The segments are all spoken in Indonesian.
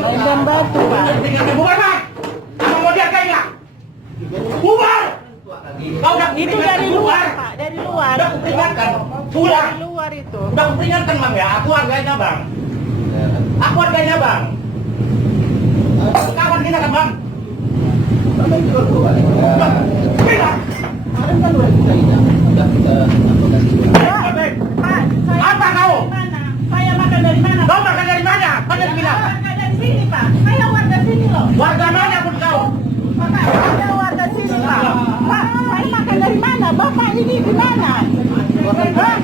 Lembang batu, Pak. Bubar, Pak. Apa mau dia kayak nggak? Bubar. Itu dari luar, Pak. Dari luar. Udah kuperingatkan. Pulang. Dari luar itu. Udah kuperingatkan, Bang ya. Aku harganya, Bang. Aku harganya, Bang. Kawan kita kan, Bang. Apa kau? Saya makan dari mana? Kau makan dari mana? Mana bilang? Makan dari sini, Pak. Saya warga sini loh. Warga mana pun kau? Pak, saya warga sini, Pak. Pak, saya makan dari mana? Bapak ini di mana? Hah?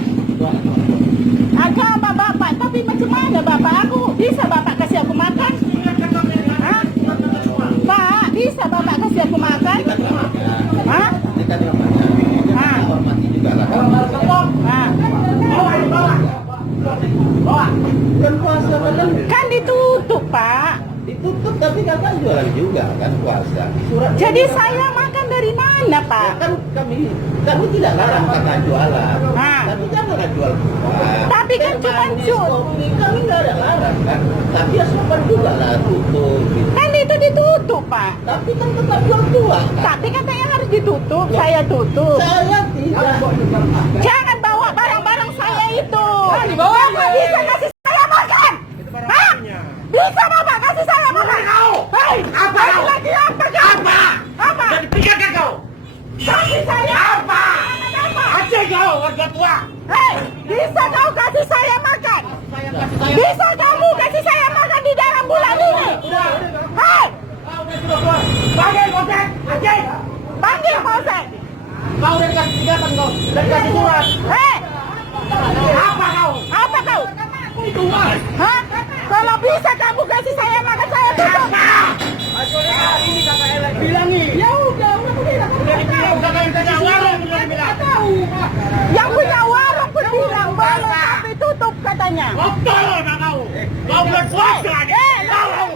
Agama Bapak, tapi macam mana Bapak? Bisa Bapak kasih aku makan? Hah? Pak, bisa Bapak kasih aku makan? Hah? Kan ditutup, Pak. Ditutup tapi kakak jualan juga kan puasa. Jadi saya makan dari mana, Pak? Kan kami tidak larang kakak jualan. Ah. Tapi jangan jual buah. Tapi kan cuma kami nggak ada larang kan. Tapi ya sopan juga lah tutup. Gitu. kan itu ditutup, Pak. Tapi kan tetap jual buah. Kan? Tapi katanya harus ditutup, saya tutup. Saya tidak. Jangan bawa barang-barang saya itu. Bapak bisa kasih saya makan? Hah? Bisa Bapak kasih saya makan? Hei, Apa kau? lagi apa kau? Apa? Jadi pikirkan kau. Kasih saya Apa? Aceh kau, warga tua. Hei, bisa kau kasih saya makan? Bisa kamu kasih saya makan di dalam bulan ini? Hei, Panggil Polsek, Aceh. panggil polsek. Kau udah kasih kegiatan kau. Udah kasih surat. Hei, Apa kau? apa kau? Hah? Kalau bisa kamu kasih saya makan, saya tutup. Ini kakak Ella bilangi. Ya udah bilang. Kakak yang tanya warung belum bilang. Yang punya warung pun bilang boleh tapi tutup katanya. Kotor kau. Kau buat puasa.